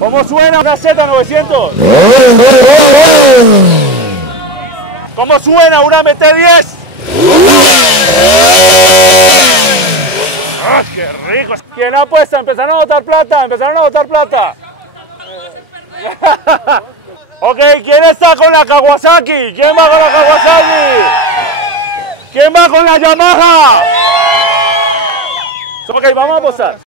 ¿Cómo suena una Z900? ¿Cómo suena una MT-10? ¡Ah, qué rico! ¿Quién apuesta? Empezaron a botar plata, empezaron a botar plata. Ok, ¿quién está con la Kawasaki? ¿Quién va con la Kawasaki? ¿Quién va con la Yamaha? Ok, vamos a apostar.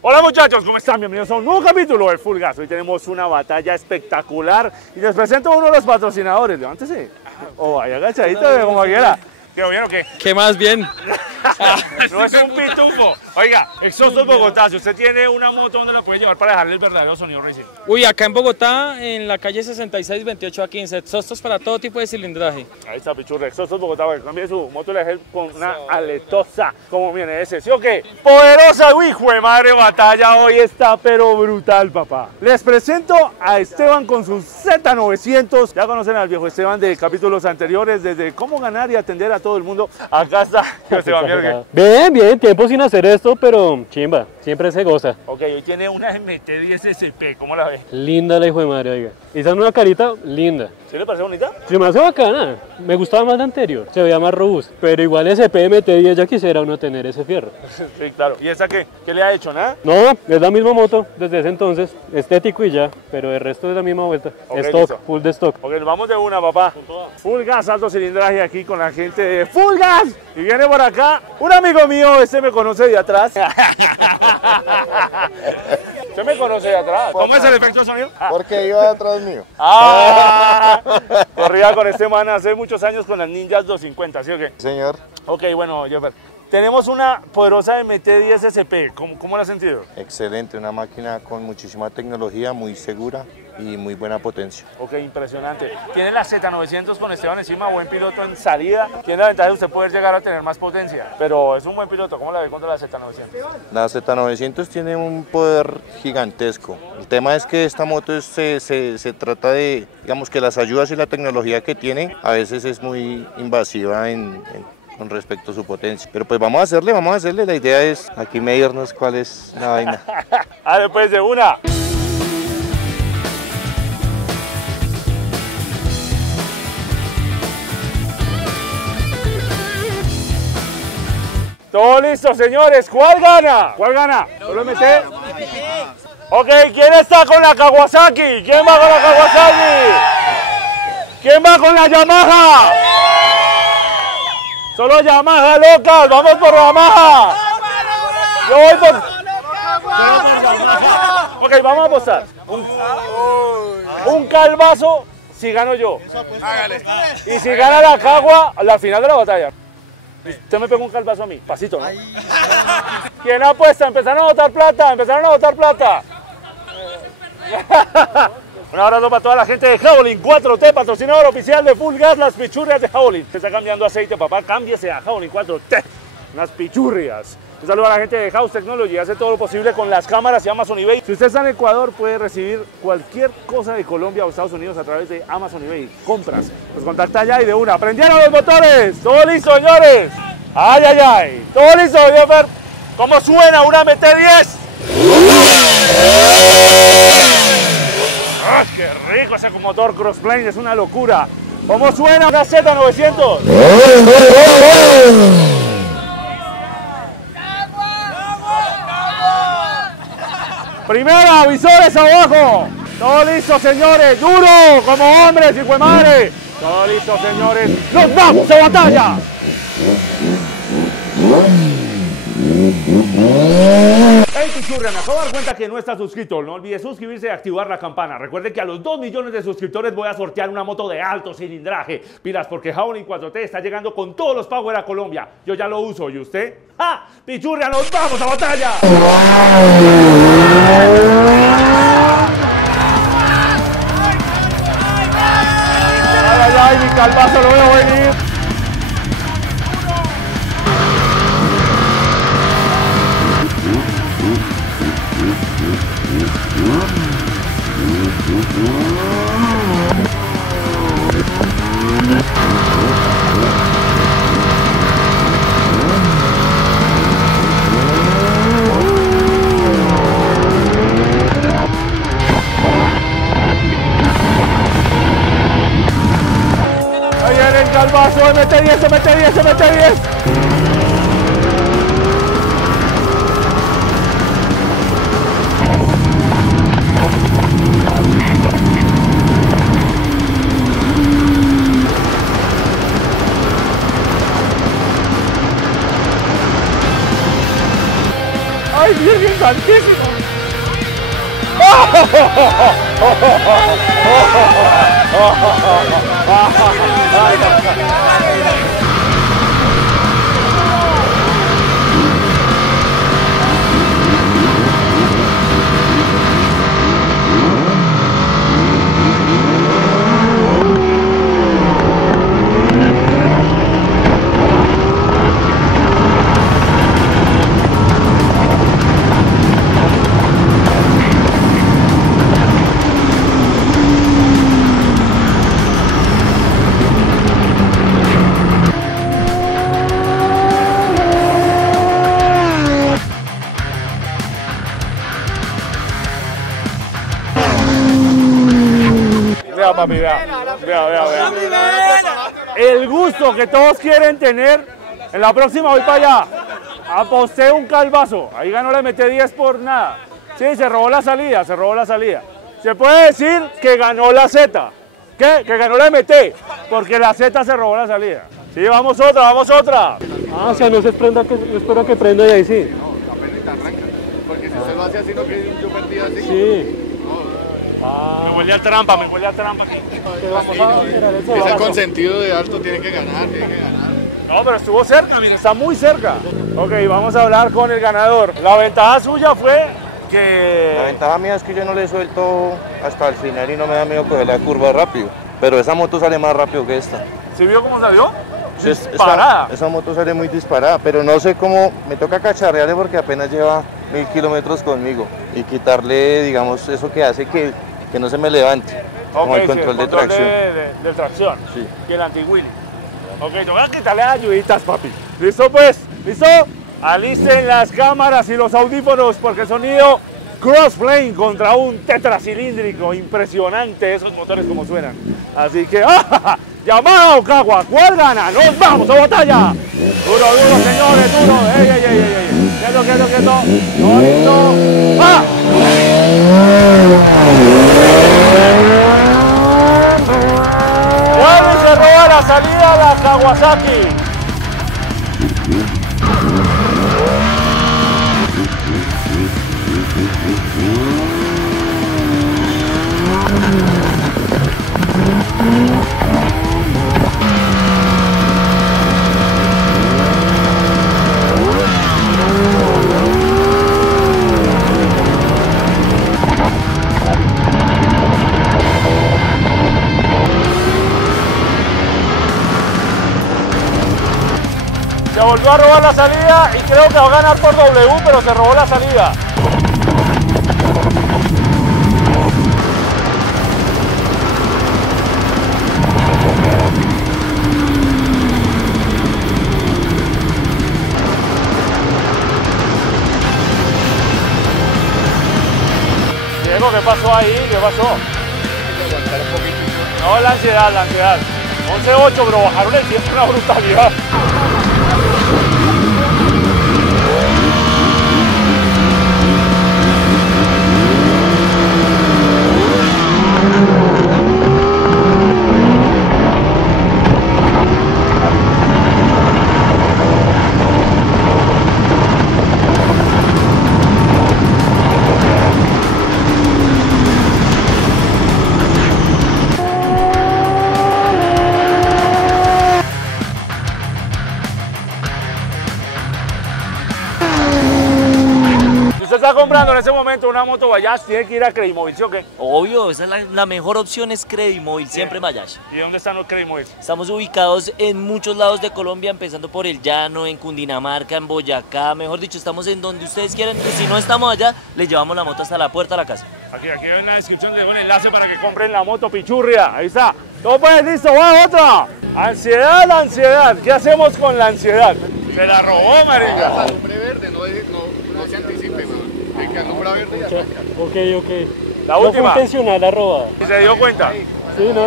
Hola muchachos, ¿cómo están? Bienvenidos a un nuevo capítulo de Full Gas. Hoy tenemos una batalla espectacular y les presento a uno de los patrocinadores. Levántese. O vaya agachadito, como quiera. ¿Quedó bien o qué? ¿Qué más bien? No es un pitufo. Oiga, Exhaustos Bogotá, si usted tiene una moto, ¿dónde la puede llevar para dejarle el verdadero sonido racing? Uy, acá en Bogotá, en la calle 66, 28 a 15, exhaustos para todo tipo de cilindraje. Ahí está, pichurra, Exhaustos Bogotá, para que cambie su moto la deje con una aletosa, como viene ese, ¿sí o qué? Poderosa, hijo de madre, batalla hoy está, pero brutal, papá. Les presento a Esteban con sus Z900. Ya conocen al viejo Esteban de capítulos anteriores, desde cómo ganar y atender a todo el mundo. Acá está Esteban. Bien, bien, tiempo sin hacer esto, pero chimba, siempre se goza. Ok, hoy tiene una MT-10 SP, ¿cómo la ve? Linda la hijo de madre, oiga. Y esa nueva carita, linda. ¿Sí le parece bonita? Se me hace bacana, me gustaba más la anterior, se veía más robusta. Pero igual ese PMT10 ya quisiera uno tener ese fierro. Sí, claro. ¿Y esa qué? ¿Qué le ha hecho? ¿Nada? No, es la misma moto desde ese entonces, estético y ya, pero el resto es la misma vuelta. Ok, Stock, listo. full de stock. Ok, vamos de una, papá. Full Gas, alto cilindraje aquí con la gente de Full Gas. Y viene por acá un amigo mío, este me conoce de atrás. ¿Usted me conoce de atrás? ¿Cómo es el efecto de sonido? Porque iba detrás mío. Corría con este man hace muchos años con las Ninjas 250, ¿sí o qué? Señor. Ok, bueno, Joffer. Tenemos una poderosa MT-10 SP. ¿Cómo la has sentido? Excelente, una máquina con muchísima tecnología, muy segura y muy buena potencia. Ok, impresionante. Tiene la Z900 con Esteban encima, buen piloto en salida. Tiene la ventaja de usted poder llegar a tener más potencia, pero es un buen piloto. ¿Cómo la ve contra la Z900? La Z900 tiene un poder gigantesco. El tema es que esta moto se trata de, digamos que las ayudas y la tecnología que tiene a veces es muy invasiva con respecto a su potencia. Pero pues vamos a hacerle. La idea es aquí medirnos cuál es la vaina. Después de una. Todo listo, señores. ¿Cuál gana? ¿Cuál gana? ¿Solo MT? Ok, ¿quién está con la Kawasaki? ¿Quién va con la Kawasaki? ¿Quién va con la Yamaha? Solo Yamaha, locas. Vamos por Yamaha. Yo voy por Yamaha. Ok, vamos a apostar. Un calvazo si gano yo. Y si gana la Cagua, a la final de la batalla. Usted me pega un calvazo a mí, pasito, ¿no? ¿Quién apuesta? Empezaron a botar plata, empezaron a botar plata. Un abrazo para toda la gente de Javelin 4T, patrocinador oficial de Full Gas, las pichurrias de Javelin. Se está cambiando aceite, papá, cámbiese a Javelin 4T, unas pichurrias. Un saludo a la gente de House Technology, hace todo lo posible con las cámaras y Amazon eBay. Si usted está en Ecuador, puede recibir cualquier cosa de Colombia o Estados Unidos a través de Amazon eBay. Compras, pues contacta ya y de una. ¡Prendieron los motores! ¡Todo listo, señores! ¡Ay, ay, ay! ¡Todo listo, Joffer! ¿Cómo suena una MT-10? ¡Ah, qué rico ese motor Crossplane! Es una locura. ¿Cómo suena una Z900? Primera, visores abajo. Todo listo, señores. Duro, como hombres, hijo de madre. Todo listo, señores. ¡Nos vamos a batalla! Hey, pichurria, me acabo de dar cuenta que no está suscrito. No olvides suscribirse y activar la campana. Recuerden que a los 2 millones de suscriptores voy a sortear una moto de alto cilindraje. Pilas, porque Javelin 4T está llegando con todos los power a Colombia. Yo ya lo uso, ¿y usted? ¡Ja! Pichurria, nos vamos a batalla. Ay, ay, ay, mi calvazo lo veo venir. mete 10, se mete 10, se mete 10. ¡Ay, Virgen Santísima! Vea, papi, vea. El gusto que todos quieren tener. En la próxima voy para allá. Aposté un calvazo. Ahí ganó, le metí 10 por nada. Sí, se robó la salida, se robó la salida. Se puede decir que ganó la Z. ¿Qué? Que ganó la MT. Porque la Z se robó la salida. Sí, vamos otra, vamos otra. Ah, o sea, no se prenda, no espero que prenda y ahí sí. No, apenas te arranca. Porque si usted lo hace así, no que yo perdí así. Sí. Me huele a trampa, me huele a trampa. Es el consentido de alto, tiene que ganar, tiene que ganar. No, pero estuvo cerca, mira, está muy cerca. Ok, vamos a hablar con el ganador. La ventaja suya fue que... La ventaja mía es que yo no le suelto hasta el final y no me da miedo coger la curva rápido. Pero esa moto sale más rápido que esta. ¿Sí vio cómo salió? Sí, Disparada. esa moto sale muy disparada, pero no sé cómo, me toca cacharrearle porque apenas lleva 1000 kilómetros conmigo y quitarle, digamos, eso que hace que no se me levante, como el control de tracción. De tracción, sí. Y el anti-wheelie. Ok, te voy a quitarle las ayuditas, papi. ¿Listo pues? ¿Listo? Alisten las cámaras y los audífonos porque el sonido crossplane contra un tetracilíndrico impresionante, esos motores como suenan. Así que, Yamaha Okagua, ¿cuál gana? ¡Nos vamos a batalla! Duro, duro, señores, duro. ¡Ey! Quieto, quieto, quieto. No, listo. ¡Ah! Vuelve y se roba la salida a la Kawasaki. Se volvió a robar la salida y creo que va a ganar por W, pero se robó la salida. Diego, ¿qué pasó ahí? ¿Qué pasó? No, la ansiedad, la ansiedad. 11.8, pero bajaron el tiempo, una brutalidad. Si usted está comprando en ese momento una moto Bayash, tiene que ir a Credimóvil, ¿sí o qué? Obvio, esa es la mejor opción, es Credimóvil, siempre Bayash. ¿Y dónde están los Credimóvil? Estamos ubicados en muchos lados de Colombia, empezando por el Llano, en Cundinamarca, en Boyacá, mejor dicho, estamos en donde ustedes quieran. Y si no estamos allá, les llevamos la moto hasta la puerta de la casa. Aquí en la descripción les dejo el enlace para que compren la moto pichurria. Ahí está. Todo pues listo, va otra. Ansiedad, ansiedad. ¿Qué hacemos con la ansiedad? Se la robó, marica. Al hombre verde, no se anticipe, man. Hay que alumbrar verde y ya. Ok. La No última. fue intencional la robada. ¿Y se dio cuenta? Sí, no.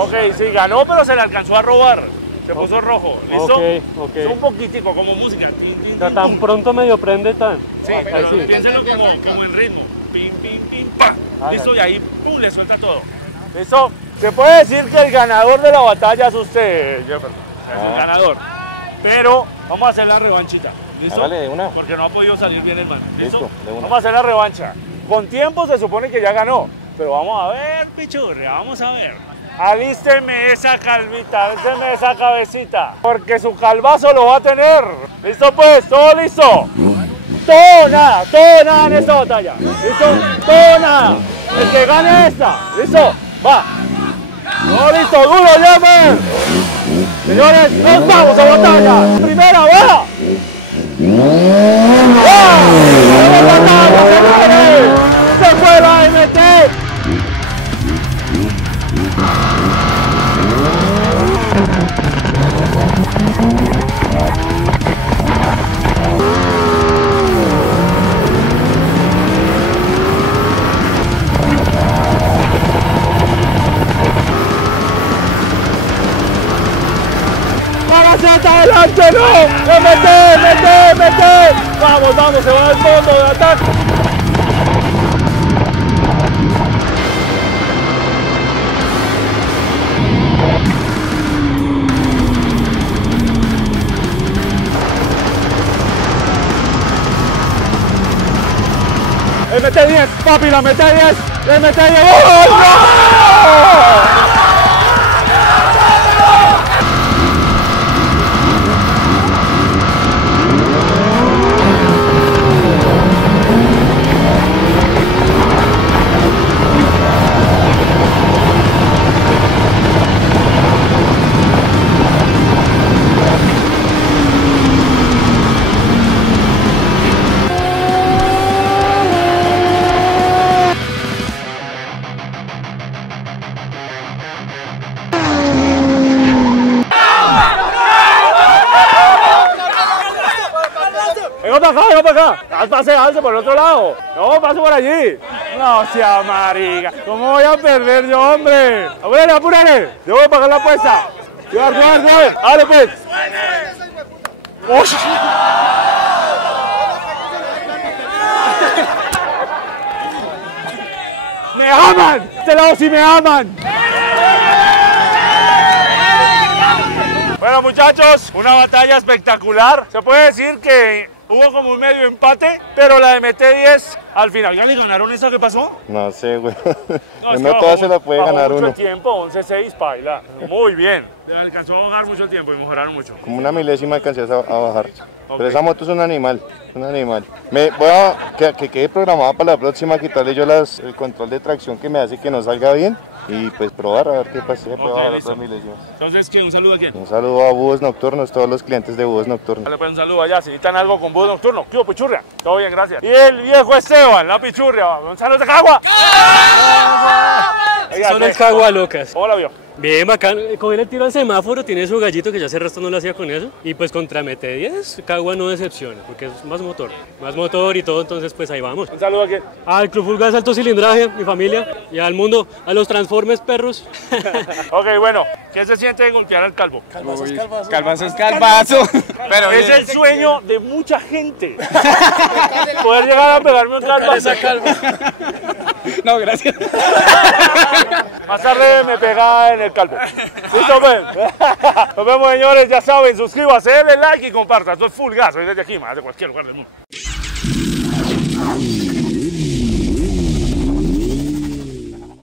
Ok, sí, ganó, pero se le alcanzó a robar. Se puso rojo, ¿listo? Ok. Es un poquitico, como música. Tin, tin, O sea, tin, tan pum. pronto medio prende tan. Sí, Ahí pero sí. piénselo como en ritmo. Pim, pim, pim, pa. Ah, ¿Listo? Y ahí, pum, le suelta todo. ¿Listo? Se puede decir que el ganador de la batalla es usted, Jefferson. Es el ganador. Pero vamos a hacer la revanchita. ¿Listo? Hágale de una. Porque no ha podido salir bien el man. ¿Listo? Listo, de una. Vamos a hacer la revancha. Con tiempo se supone que ya ganó. Pero vamos a ver, pichurria, vamos a ver. Alísteme esa calvita, alísteme esa cabecita. Porque su calvazo lo va a tener. ¿Listo pues? ¿Todo listo? Todo nada en esta batalla. ¿Listo? Todo nada. El que gane esta. ¿Listo? Va. Todo listo, duro, Jeffer. Señores, nos vamos a batalla. Primera, va. ¡Va! ¡Batalla, señores! ¡Se fue la MT! ¡Hacia adelante, no! ¡Mete! Vamos, se va al fondo de ataque. MT-10, papi, la MT-10, MT-10. ¡Oh, no! Venga para acá. Alce por el otro lado. No, pase por allí. No sea marica. ¿Cómo voy a perder yo, hombre? Apúrale. Yo voy a pagar la apuesta. Cuidado. Dale, pues. ¡Uy! ¡Me aman! ¡De este lado sí me aman! Bueno, muchachos, una batalla espectacular. Se puede decir que hubo como un medio empate, pero la de MT-10 al final. ¿Ya le ganaron esa que pasó? No sé, güey. No, es No que todas se la puede ganar mucho uno. el tiempo, 11-6, paila. Muy bien. Le alcanzó a bajar mucho el tiempo y mejoraron mucho. Como una milésima alcancé a bajar. Ok. Pero esa moto es un animal. Me voy a que quede programada para la próxima, quitarle yo el control de tracción que me hace que no salga bien. Y pues probar a ver qué pasa, puedo bajar listo. otras milésimas. Entonces, ¿quién? ¿Un saludo a quién? Un saludo a Búhos Nocturnos, todos los clientes de Búhos Nocturnos. Dale pues un saludo allá, si necesitan algo con bus nocturno. ¿Qué hubo, pichurria? Todo bien, gracias. Y el viejo Esteban, la pichurria. Gonzalo de Cagua. Son el Cagua locas. Hola, viejo. Bien, bacán. Coger el tiro al semáforo, tiene su gallito que ya hace resto no lo hacía con eso. Y pues contra MT-10, Cagua no decepciona, porque es más motor y todo, entonces pues ahí vamos. Un saludo a quién. Al Club Fulgas Alto Cilindraje, mi familia, y al mundo, a los Transformers perros. Ok, bueno, ¿qué se siente de golpear al calvo? Calvazo es calvazo. Pero Es el sueño de mucha gente. Poder llegar a pegarme un calvazo. No, gracias. Más tarde me pega en el calvo. ¿Listo, pues? Nos vemos, señores. Ya saben, suscríbase, denle like y compartan. Esto es Full Gas. Soy desde aquí, más de cualquier lugar del mundo.